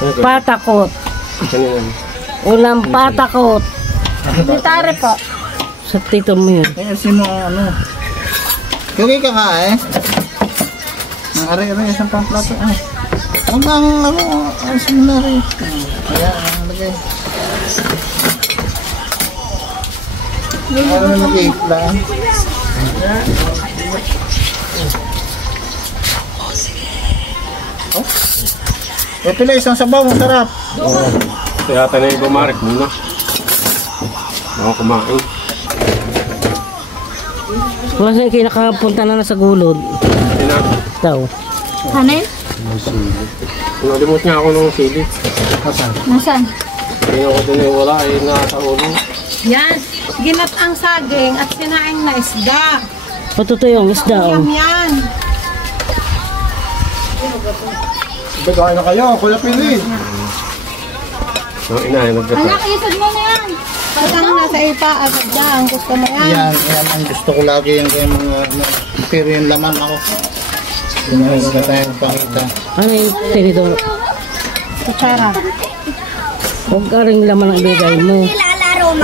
Patakot. Ulam patakot. Ditare po. Sa tito mo yun. Kasi mo ano. Kaya ka ka eh. Ang ari-ari isang pamplato. Ang ano, ang seminary. Kaya ang lagay. Ano na nag-iipla? Oh? Eh pala isang sabaw, ang sarap. Kaya tayo na yung bumarik muna. Ako kumain. Wala sa'yo kayo nakapunta na sa gulod. Daw. Hanin? Nalimot niya ako ng sili. Nasaan? Kaya ako din yung wala ay nasa ulo. Yan. Ginat ang saging at sinaing na isda. Patuto yung isda. Uyam yan. Bigay na kayo, Kuya Pili. Ang ina ay nagkata. Anak, isod mo na yan. Pagkang nasa ipa, agad dyan. Gusto mo yan. Yan ang gusto ko lagi yung mga pero yung laman ako. Yung mga tayo pakita. Ano yung tinidor? Kutsara. Huwag ka rin laman ang bigay mo.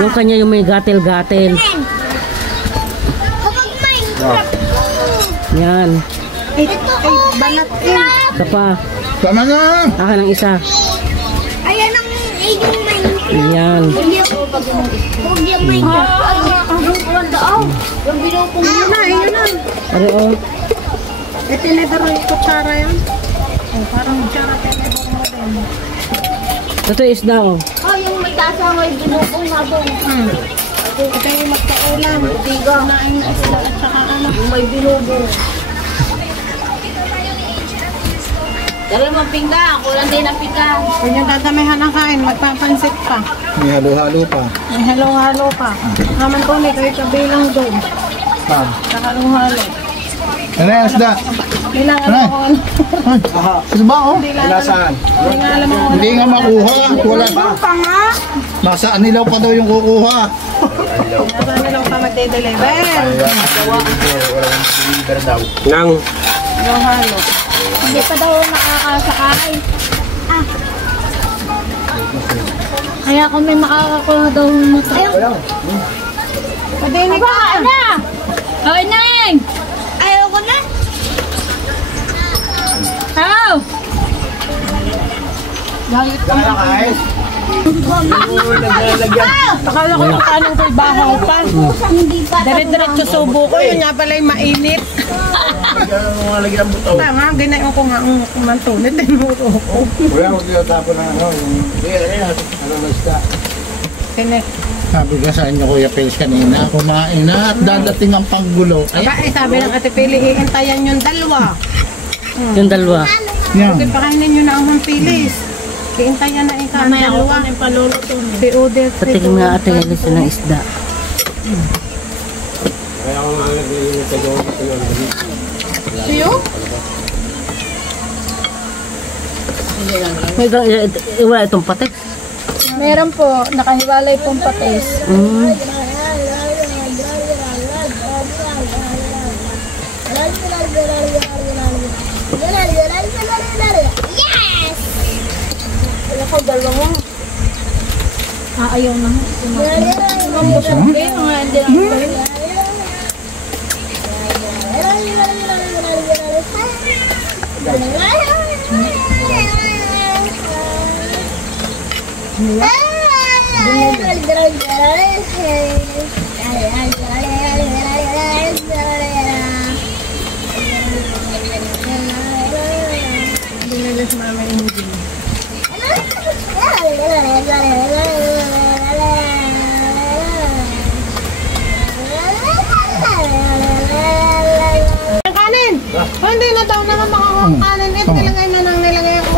Yung kanya yung may gatel-gatel. Yan. Ay, banat eh. Isa pa. Tama na! Akin ang isa. Ayan ang yung main. Yan. Huwag yung main. Yung binupong Yun na, yun na. Ari o. Eh, tinidor yung kutsara yan. Oh, parang kutsara tinidor mo din. Ito yung isda o. yung may tasa may binupong habong. Ito yung magpaulam. Naing na isda at saka ano. Yung may binupong. Dali mo pingga, kulang din ang pingga. Kung yung dadamihan ng kain, magpapansit pa. May halo-halo pa. May halo-halo pa. Naman ko ni kayo kabilang doon. Pam. Sa halo-halo. Ano yan, isda? Kailangan mo ko ano. Ano ba oh? Hindi nga alam mo. Hindi nga makuha. Wala pa. Pa nga. Nasa anilaw pa daw yung kukuha. Nasa nilang pa magde-deliver. Nang Halo-halo. Hindi pa daw nakakasakay. Kaya kung may makakakuha daw mo tayo. Padinig ka. Hoy, Neng! Ayaw ko na. How? Galit ka mo. Akala ko yung kanong ko'y bahaw pa. Dire-diretso subo ko. Yun nga pala yung mainit. Tama, ginayon ko nga ang kumantunit. Dinuro ko. Wala ko dito tapo na ano. Ano na isda? Tinik. Sabi ka sa inyo Kuya Pils kanina, kumain na at dadating ang panggulo. Aba, sabi ng Ate Pili, iintayan yung dalawa. Yung dalawa. Yan. Bakit pakainin nyo na ang Pilis? Iintayan na ikaw ang dalawa. Si Odette. Patikin nga ate yung lisa ng isda. kaya ako nga naglilinis sa doon. Siyo? May iwa itong patek. Meron po, nakahiwalay pong patis. Yes! Wala ko dalawang. Ayaw na. Dinilis mama yung din. Ang kanin! Oh, hindi na daw naman makakang kanin. Ito nilagay na nang nilagay ako.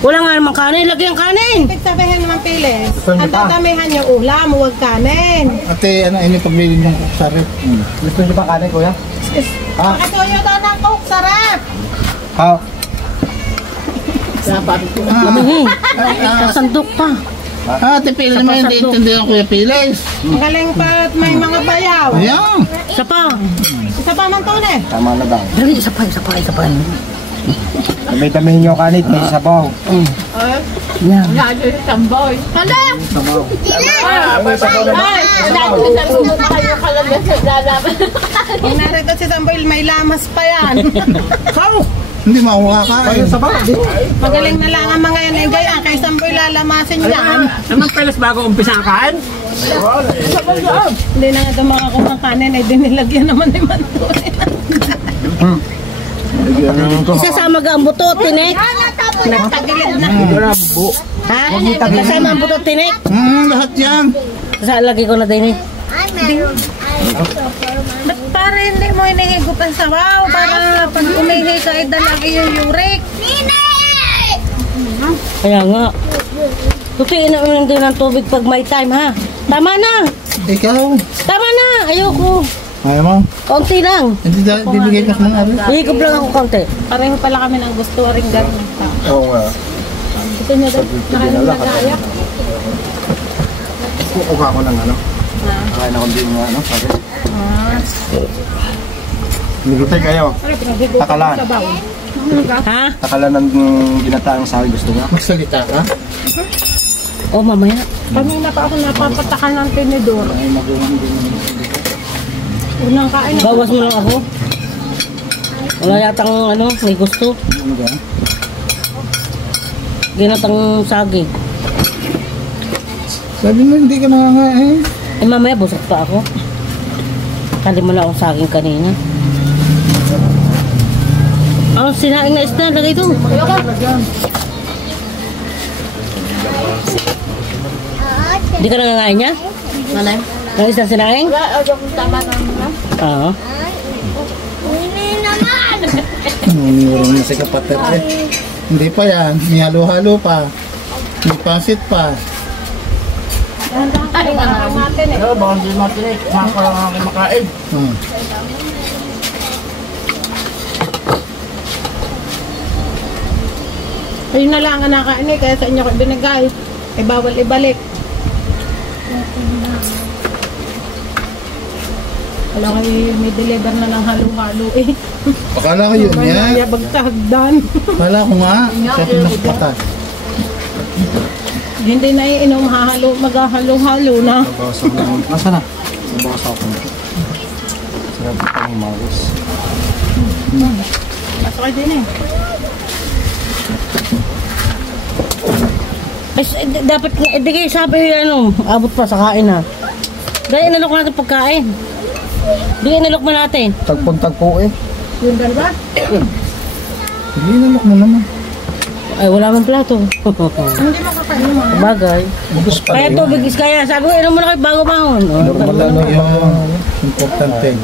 Wala nga naman kanin, lagyan ang kanin. Ibig sabihin naman, Pilis, Gusto niyo ang pa? tatamihan yung ulam, huwag kanin. Ate, ano yung pagbili ng sarip? Gusto niyo ba kanin, Kuya? Pakisuyo daw ng coke, sarap! Ha? Lamihin. Sasandok pa. Ate, pili naman hindi intindihan Kuya Pilis. Ang galing pa at may mga bayaw. Ayan. Isa pa. Isa pa man tunay. Tama na daw. Dali, isa pa. Dami-damihin nyo kanit, may sabaw. Yan. Lalo yung tamboy. Hala! Sabaw. Ay! Lalo yung tamboy na kayo kalagas sa lalaban. Kung narito si tamboy, may lamas pa yan. Hindi makuha ka. Ayun, sabaw. Magaling na lang ang mga yan ay gaya. Kay tamboy lalamasin yan. Naman pelas bago umpisa ang kain? Hindi na nga ito mga kumakanin ay dinilagyan naman ni Mantoy. Isasama ka ang buto, tinik. Nagtagilid na. Ha? Kasama ang buto, tinik. Lahat yan. Sa lagi ko na din eh. Ba't para hindi mo hinihigupan sa wow? Para pag umihi ka ay dalag yung yurik. Kaya nga. Tutiin na din ng tubig pag may time ha. Tama na. Ikaw. Tama na. Ayoko. Ayaw mo? Konti lang. Hindi bibigay ko sa mga ari. Hihigop lang ako konti. Pareho pala kami ng gusto rin ganun. Oo nga. Gusto niyo doon? Nakain na kaya? Kukuha ko ng ano. Kain ako din ng ano. Sabi. Nagitay kayo. Takalan. Ha? Takalan ng ginataang sabi gusto nga. Magsalita ka? O mamaya. Kanina pa ako napapatakan ng tinidor. Unang kain na. Bawas mo lang ako. Wala yatang ano, may gusto. Ano ba? Ginatang saging. Sabi mo hindi ka nakakain. Eh mamaya busog pa ako. Kali mo na akong saging kanina. Ang sinaing na isda, lagay ito. Hindi ka nangangain niya? Malay? Ang isda sinaing? Wala, ayaw kong tama naman. Oo. Nangyurong na si kapatid eh. Hindi pa yan. May halo-halo pa. May pansit pa. Ay, parang natin eh. Baka hindi natin eh. Makain. Hmm. Ayun na lang ang nakain eh, kaya sa inyo ko binigay. Ay bawal ibalik. Wala kayo may deliver na ng halo-halo eh. Akala ko yun yan. Kaya bagtahagdan. Akala ko nga. Sa pinakapatan. Hindi na iinom maghahalo-halo na. Bawas ako ng... Nasa na? Bawas ako ng... Sarap itong mawis. Pasok kayo din eh. Ay, dapat nga, hindi kayo sabi ano, abot pa sa kain ha. Dahil inalok natin pagkain. Hindi inalok mo natin. Tagpon-tagpo eh. Yung dalawa? Hindi nalok mo naman. Ay, wala man plato. Hindi makapainom mo. Bagay. Bugos pa Kaya rin. tubig is kaya. Sabi ko, inom mo na kayo bago bangon. Oh, Normal ano yung importante.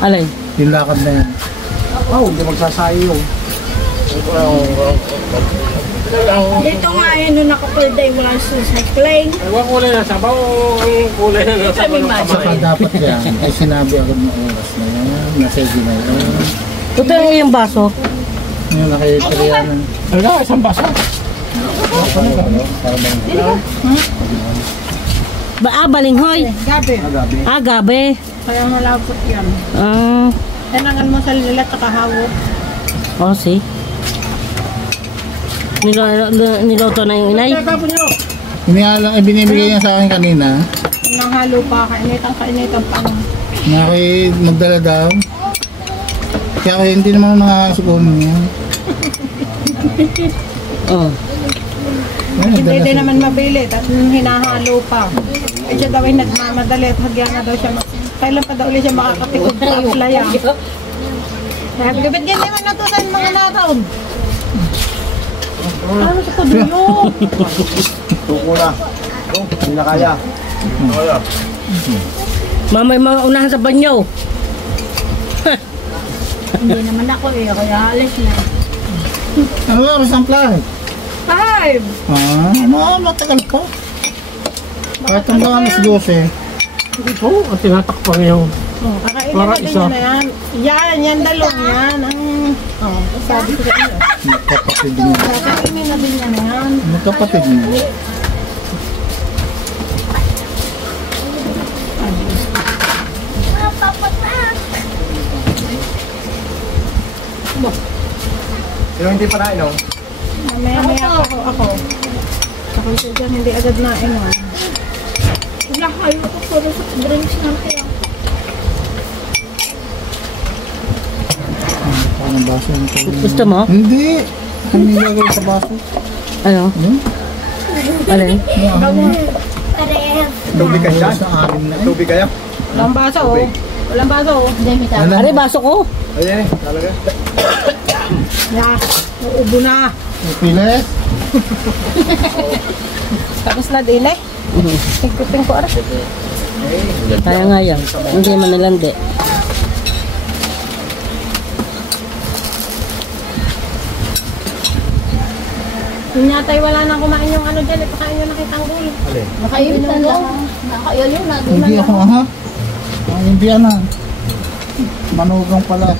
alay. Yung lakad na yan. Oh, hindi magsasayo. Dito nga yun, nung naka-full day wala sa cycling. Ewan kulay na sabaw o ang kulay na nasa Saka dapat yan. Ay sinabi agad ng oras na yan. Nasa na yan. Totoo yung baso. Yung nakikiriyanan. Wala, isang baso. Balinghoy. Gabi. Ah, gabi. Kaya malapot yan. Ah, Kailangan mo sa lilat at kahawok. oh, see. Niloto na yung inay. Binibigay niya sa akin kanina. Nang halo pa, kainitan pa. Na ako'y magdala daw. Kaya ako hindi naman nakakasubuhan niya. Oh. Hindi din naman mabili at hinahalo pa. Eh siya daw ay nagmamadali at hagyan na daw siya. Kailan pa daw ulit siya makakatikod sa playa. Sabi ko, ba't ganyan naman natusan mga nataon? Ano sa kudulo? Tuko na. Hindi na kaya. Mamay mga unahan sa banyo. Hindi naman ako eh, kaya alis na. Ano ba? Oras ang plan? 5! Matagal pa. Kahit hanggang alas 12. Ito, ang tinatakpan yung... Oh, kakainin Para na din isa. yun na yan. Yan dalong yan. Ang, sabi ko sa inyo. Magkapatid mo. Kakainin na din yan na yan. Magkapatid mo. Yung hindi pa nainom. Mamaya-maya ako. Ako dyan, hindi agad nainom. Wala kayo ako puro sa drinks natin. Anong baso yung Gusto mo? Hindi. Ano yung gagawin sa baso? Ano? Alin? Tubig ka dyan. Sa alim na eh. Tubig kayo. Walang baso, oh. Walang baso, oh. Are, baso ko. Ayan, talaga. Yeah, uubo na. Piles. Tapos na din eh. Tingkuting ko aras. Kaya nga yan. Hindi man nalandi. Yun yata wala nang kumain yung ano dyan. Ipakain nyo nakitanggol. Nakayun na lang. Nakayun yun. Hindi ako ha. Hindi na. Manugang pala.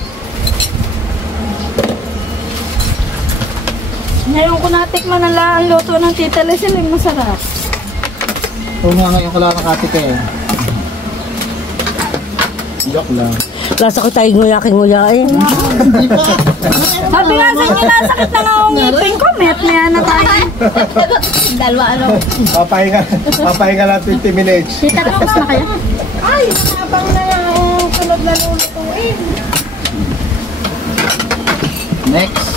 Ngayon ko natikman ang luto ng Tita Leslie. Masarap. Oo nga ngayon ka lang nakatik eh. Joke lang. Lasa ko tayo nguya eh. Sabi nga sa inyo, nasakit na nga ang ngipin ko. Met-maya na tayo. Dalawa ano. Papahinga lang 20 minutes. Tita, tapos na kayo? Ay, habang na yung sunod na lulutuin. Next.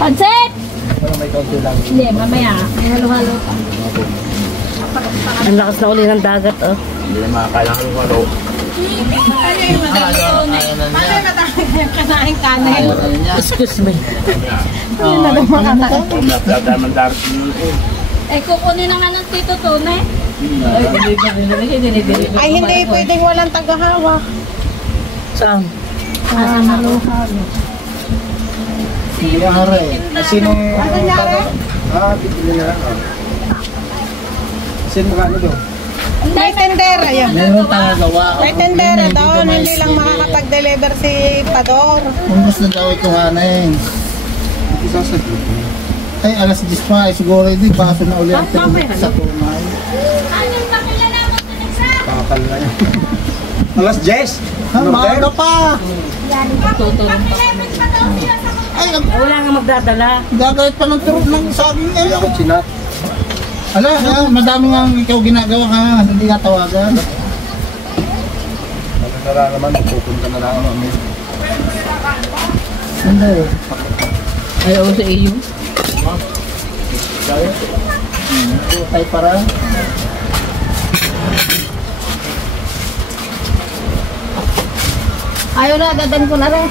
Pansit! Pero may kaunti lang. Hindi, mamaya. May halo-halo pa. Ang lakas na uli ng dagat oh. Hindi na makakailangan ng halo. Paano yung kanaing kanin? Ayaw na niya. Excuse me. Yun na naman kanain. Eh, kukunin na nga ng Tito Tone. Ay, hindi pwedeng walang tagahawak. Saan? Halo-halo. Hindi ara eh. Sino? Ano nangyari? Bibili na lang. Sino magkano doon? May tendera yan. Meron tagagawa. May tendera doon, hindi lang makakapag-deliver si Pador. Kung gusto daw ikuhanin. Ay, alas 10 pa. Eh, siguro hindi. Baso na uli ang tinubig sa tunay. Anong pakilala mo ito ng sa? Pakakal na yan. Alas 10? Ha, maaga pa. Pakilapit pa daw sila sa mga. Ay, Wala nga magdadala. gagawin pa ng turot ng saging Hindi ngayon. ako chinat. Ala, madami nga ikaw ginagawa ka. Hindi ka tawagan. Nara naman, pupunta na lang ako. Hindi. Ayaw sa iyo. Tay para. Ayaw na, dadan ko na rin.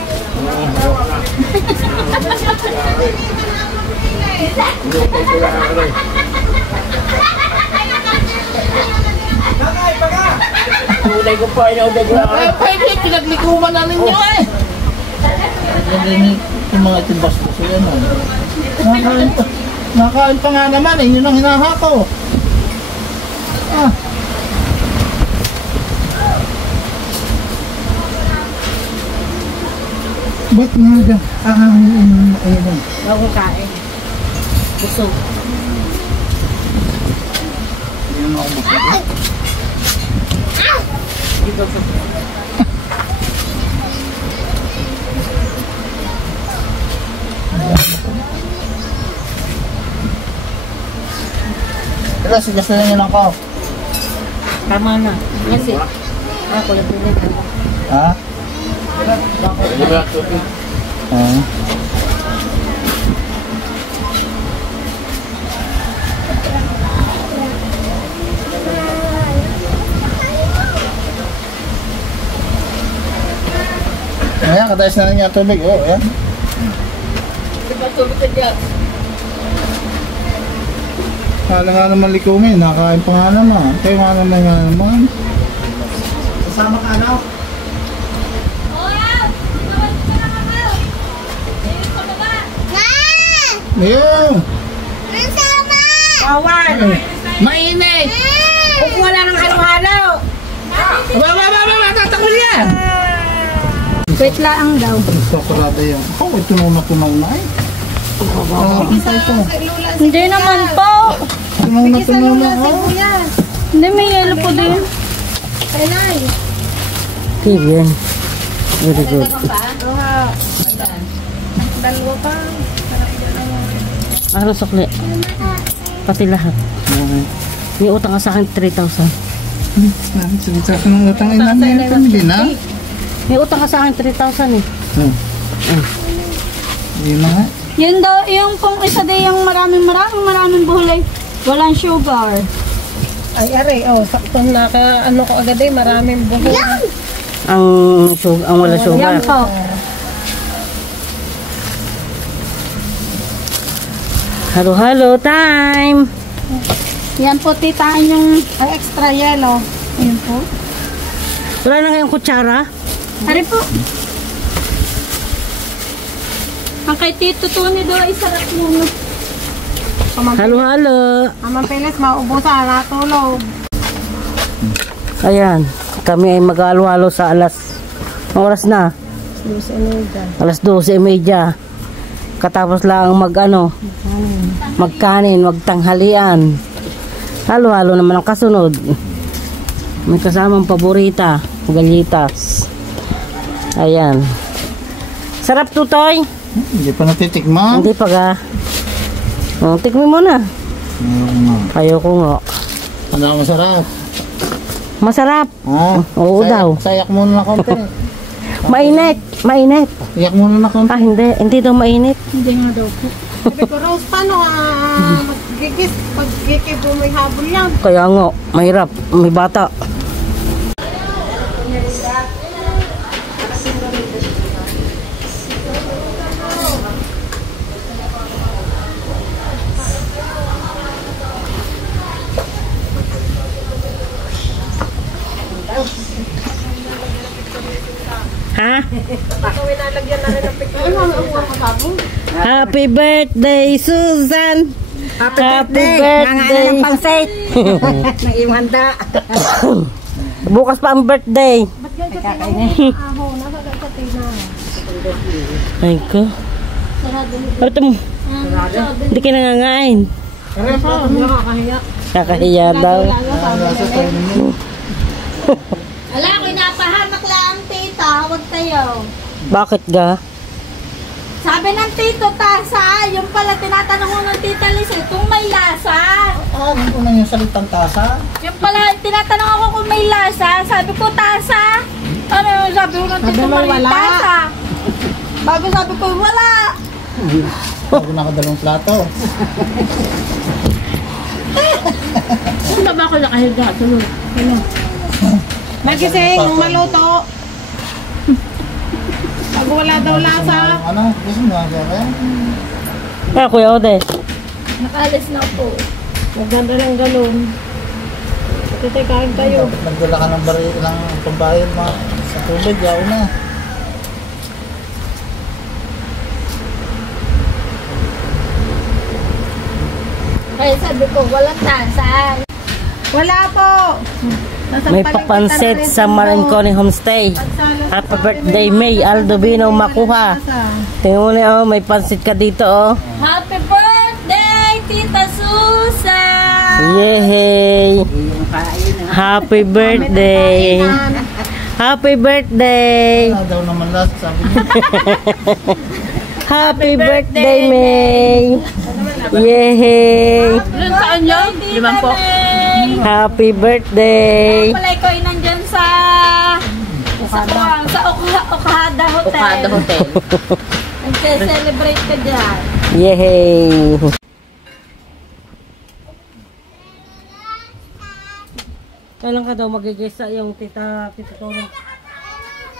Kulay ko pa ina ubeg na. Pwede, pinaglikuman na ninyo eh. Yung mga itimbas ko so yan. Nakain pa nga naman eh. Yun ang hinahako. Ah. Ba't nga ga? Ayun. Bago kain. Busog. Hindi naman ako busog. Tara, sigasan na yun ako. Tama na. Kasi ako yung pinig. Ha? Ah. Ayan, katayos na niya tubig. Oh, ayan. Kala nga naman likumin, nakain pa nga naman. Kaya nga naman. Kasama ka na. Ayun! Awan! Mainit! Kung wala ng halo-halo! Tatakol yan! Wait lang daw. Sokrada yan. Oh, ito tunaw na eh. Ito. Hindi naman po. Tunaw na. Oh. Hindi, may yelo po din. Okay, yan. Very good. Dalawa pa. Ano sukli? Pati lahat. Okay. May utang ka sa akin 3,000. Sa ng utang ina na yung pamili na. May utang ka sa akin 3,000 eh. Yun na nga. Yun daw, yung kung isa day yung maraming buhulay. Walang sugar. Ay, aray, sakto na ka, ano ko agad eh, maraming buhok. Ang wala sugar. Yan po. Halo-halo time! Yan po, titaan yung Ay, extra yellow. yun po. Wala na ngayong kutsara? Ari po. Ang kay Tito Tony daw ay sarap mo. Halo-halo! Amang pilis, maubusan, natulog. Ayan, kami ay mag-halo-halo sa ang oras na? Luis Eneda. Alas 12:30. Katapos lang magkanin, magtanghalian. Halo-halo naman ang kasunod. May kasamang paborita, galitas. Ayan. Sarap tutoy. Hindi pa natitikman. Hindi pa ga. Tikmi mo na. Ayoko nga. Ano ang masarap? Masarap. Oo sayak, daw. Sayak muna na konti. Mainit. Iyak muna na konti. Hindi daw mainit. Hindi nga daw po. Sabi ko, Rose, paano magigis? Pag-gigib mo may habol yan. Kaya nga, mahirap. May bata. Ha? Ako winalagyan na rin ng picture. Happy birthday, Susan! Happy birthday! Pansit. Nang imanda. Bukas pa ang birthday. Ay ko. Ito mo. Hindi ka nangangain. Kakahiya daw. Ala, ako'y napahamak lang, tita. Huwag tayo. Bakit ga? Sabi ng tito, tasa. Yung pala, tinatanong ko ng tita Liz, kung may lasa. Hindi ko na yung salitang tasa. Yung pala, tinatanong ako kung may lasa. Sabi ko, tasa. Ano yung sabi ko ng tito Marie, tasa. Bago sabi ko, wala. Bago nakadalawang plato. Saan ba ako nakahiga? Tulog. Magising, maluto. Pag wala daw lasa. Ano? Gusto mo nga kaya? Kaya Kuya Ode. Nakalis na po. Maganda ng galon. Kasi kain tayo. Nagdala ka ng bari ng pambayad sa tubig. Yaw na. Kaya sabi ko, walang tasa. Wala po. May papansit sa Marinconi Homestay. Happy birthday, May Aldovino Makuha. Tingnan mo na, may pansit ka dito, oh. Happy birthday, Tita Susan! Yay! Happy birthday! Happy birthday! Ano daw naman last sabi niya. Happy birthday, May! Yay! Ilan saan yun? 5 po. Happy birthday! Palay ko ay nandyan sa Okada Hotel. Okada Hotel. Nagse-celebrate ka dyan. Yay! Kailan ka daw magigisa yung tita Toro?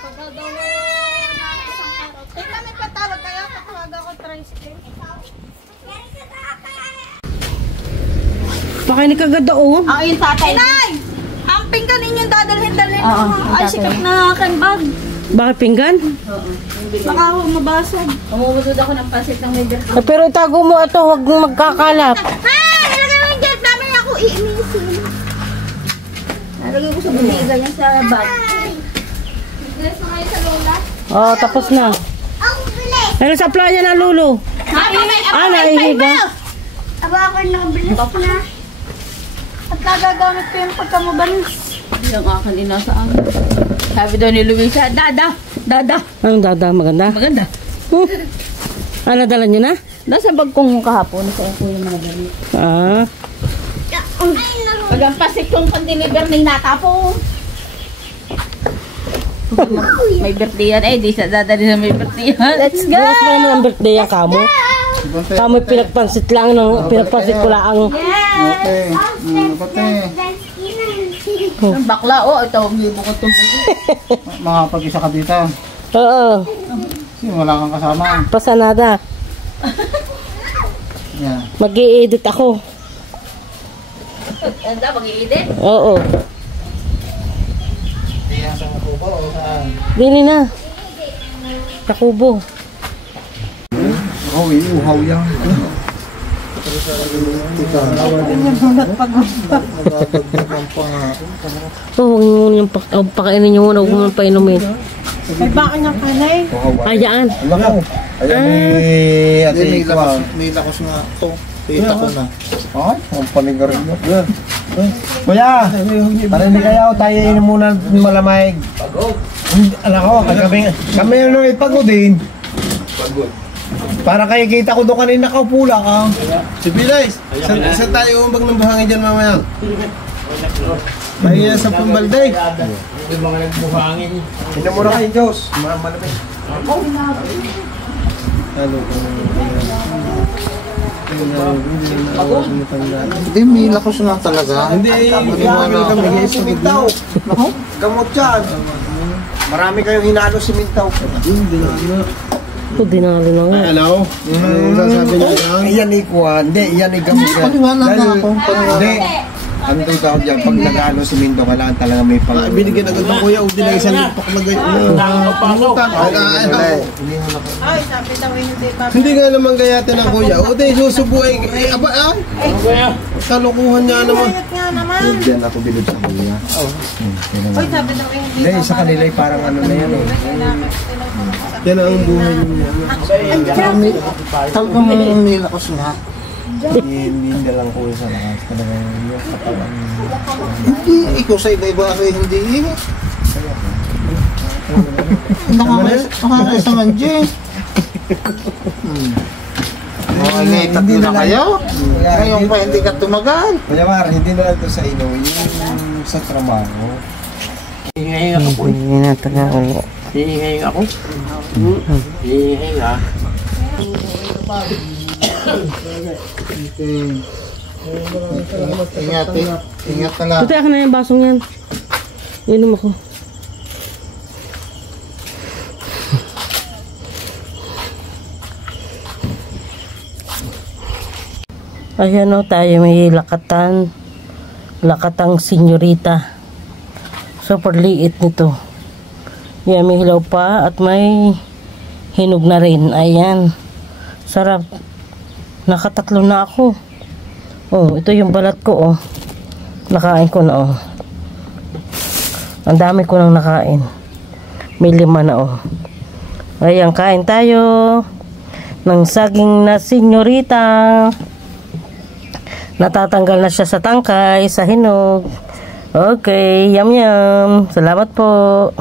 Pagka daw na isang araw. Teka, may patawag kaya katawag ako tricycle. Pakinig ka ganda, oh. Ang yung tatay. Inay! Ang pinggan ninyong dadalhin-dalhin mo. Ay, sikap na aking bag. Bakit pinggan? Baka ako mabasag. Umuusod ako ng pasit ng medyo. Pero itago mo ito, huwag mong magkakalap. Nalagay mo yung jet namin ako iimisin. Nalagay ko sa buliga yan sa bag. Bilis na kayo sa lola? Oh, tapos na. Ano sa playa na, Lulu? Naihiga. Aba ako yung nakabilis na. At nagagamit ko yung pagkamubalis. Yung akin inasaan. Sabi daw ni Luisa, Dada. Anong dada? Maganda? Maganda. Nadala nyo na? Nasa bag kong kahapon. Nasa ko yung mga damit. Ah. Pag ang pasik kong pan-deliver na inatapo. May birthday yan. Di sa dadali na may birthday yan. Let's go! Bukas mo naman ang birthday ang kamo. Kamo'y pinagpansit lang. Pinagpansit ko lang ang... Okay. Ang bakla, ito. May bukod itong bukod. Makapag-isa ka dito. Oo. Kasi wala kang kasama. Pasanada. Yan. Mag-i-edit ako. Anda, mag-i-edit? Oo. Yan sa kubo o saan? Dili na. Takubo. Uhaw yan. Huwag nyo muna yung pakainin nyo muna. Huwag mo muna painumin. May baka niyang kanay. Hayaan. Ayan, may May lakos nga ito. Kita ko na. Ay, ang panigarilyo. Yan. Kuya, para hindi kayo, tayo inom muna ng malamig. Alam ko, kami ano ipagod din. Para kayo kita ko doon kanina nakaupo lang ah. Si Pilais, saan tayo umbag ng buhangin dyan mamaya? Mahiya sa pambalday. Inom muna kayo, Diyos. Malamig. Hindi, may lakos nga talaga. Hindi, kami simintaw. Gamot yan. Marami kayong hinalo simintaw. Ito, dinalo na nga. Hello? Sasabi niya lang. Iyan ikuha. Hindi, iyan gamot yan. Paniwala na ako. Hindi. Ang tao dyan, pag nag-ano siminto, kailangan talaga may pang... Binigyan agad ng kuya, Udi na isang lipak na ganyan. Ay, sabi daw hindi pa. Hindi nga naman gayatin ng kuya. Udi, susubuin. Aba, kalukuhan niya naman. Ayot nga naman. Diyan ako bilog sa kuya. Uy, sabi daw hindi Hindi, sa kanila ay parang ano na yan eh. Yan ang buhay niya. Talagang may lakos nga. Hindi lang kuya sa lakas. Talagang yung katawan. Hindi, ikaw sa iba-iba kasi hindi. Nakakaisa man dyan. Nangitat na kayo. Ngayon pa hindi ka tumagal. Kuya Mar, hindi na lang ito sa ino. Yung sa trabaho. Hindi na taga ulo. Hihingayin ako. Hihingayin ha. Ingat, ingat na lang. Tuti, akin na yung basong yan. Inom ako. Ayan o, tayo may lakatan. Lakatang senyorita. Super liit nito. Yan, may hilaw pa at may hinog na rin. Ayan. Sarap. Nakatatlo na ako. Oh, ito yung balat ko, oh. Nakain ko na, oh. Ang dami ko nang nakain. May 5 na, oh. Ayan, kain tayo ng saging na senyorita. Natatanggal na siya sa tangkay, sa hinog. Okay, yum yum. Salamat po.